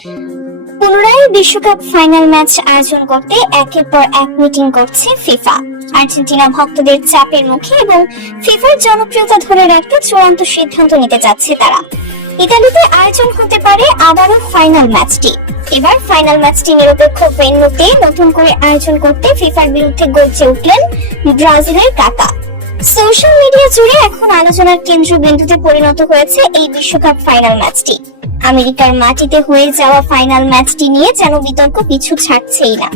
পুনরায় বিশ্বকাপ final match আয়োজন করতে একের পর এক মিটিং করছে ফিফা। আর্জেন্টিনা ভক্তদের চাপের মুখে এবং ফিফার জনপ্রিয়তা ধরে রাখতে চূড়ান্ত সিদ্ধান্ত নিতে যাচ্ছে তারা। ইতালিতে আয়োজন হতে পারে আবারও ফাইনাল ম্যাচটি। এবার ফাইনাল ম্যাচটি নিরপেক্ষ ভেন্যুতে নতুন করে আয়োজন করতে ফিফার বিরুদ্ধে গর্জে উঠলেন ব্রাজিলের কাকা। সোশ্যাল মিডিয়া জুড়ে এখন আলোচনার কেন্দ্রবিন্দুতে পরিণত হয়েছে এই বিশ্বকাপ ফাইনাল ম্যাচটি। আমেরিকার মাটিতে হয়ে যাওয়া ফাইনাল ম্যাচটি নিয়ে যেন বিতর্ক পিছু ছাড়ছেই না,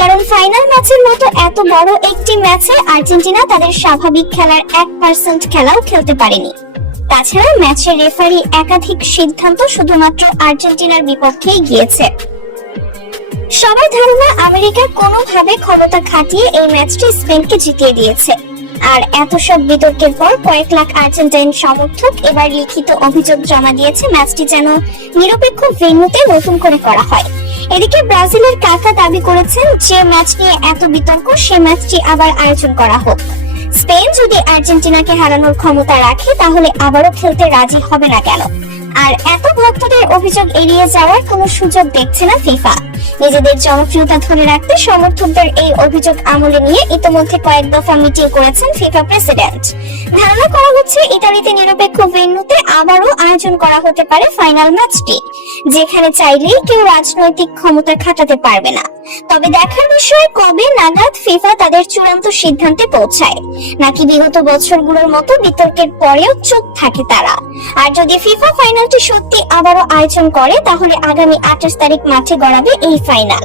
কারণ ফাইনাল ম্যাচের মতো এত বড় একটি ম্যাচে আর্জেন্টিনা তাদের স্বাভাবিক খেলার 1% খেলাও খেলতে পারেনি। তাছাড়া ম্যাচের রেফারি একাধিক সিদ্ধান্ত শুধুমাত্র আর্জেন্টিনার বিপক্ষেই গিয়েছে। সবার ধারণা আমেরিকা কোনোভাবে ক্ষমতা খাটিয়ে এই ম্যাচটি স্পেনকে জিতিয়ে দিয়েছে। আর এত সব বিতর্কের পর কয়েক লাখ আর্জেন্টাইন সমর্থক এবার লিখিত অভিযোগ জমা দিয়েছে ম্যাচটি যেন নিরপেক্ষ ভেন্যুতে নতুন করে করা হয়। এদিকে ব্রাজিলের কাকা দাবি করেছেন যে ম্যাচ নিয়ে এত বিতর্ক সে ম্যাচটি আবার আয়োজন করা হোক। স্পেন যদি আর্জেন্টিনাকে হারানোর ক্ষমতা রাখে তাহলে আবারও খেলতে রাজি হবে না কেন? আর এত ভক্তদের অভিযোগ এড়িয়ে যাওয়ার কোনো সুযোগ দেখছে না ফিফা। নিজেদের জনপ্রিয়তা ধরে রাখতে সমর্থকদের এই অভিযোগ আমলে নিয়ে ইতিমধ্যে কয়েক দফা মিটিং করেছেন ফিফা প্রেসিডেন্ট। ধারণা করা হচ্ছে ইতালিতে নিরপেক্ষ ভেন্যুতে আবারও আয়োজন করা হতে পারে ফাইনাল ম্যাচটি, যেখানে চাইলেই কেউ রাজনৈতিক ক্ষমতা খাটাতে পারবে না। তবে দেখার বিষয় কবে নাগাদ ফিফা তাদের চূড়ান্ত সিদ্ধান্তে পৌঁছায়, নাকি বিগত বছরগুলোর মতো বিতর্কের পরেও চুপ থাকে তারা। আর যদি ফিফা ফাইনালটি সত্যি আবারও আয়োজন করে তাহলে আগামী 28 তারিখ মাঠে গড়াবে এই ফাইনাল।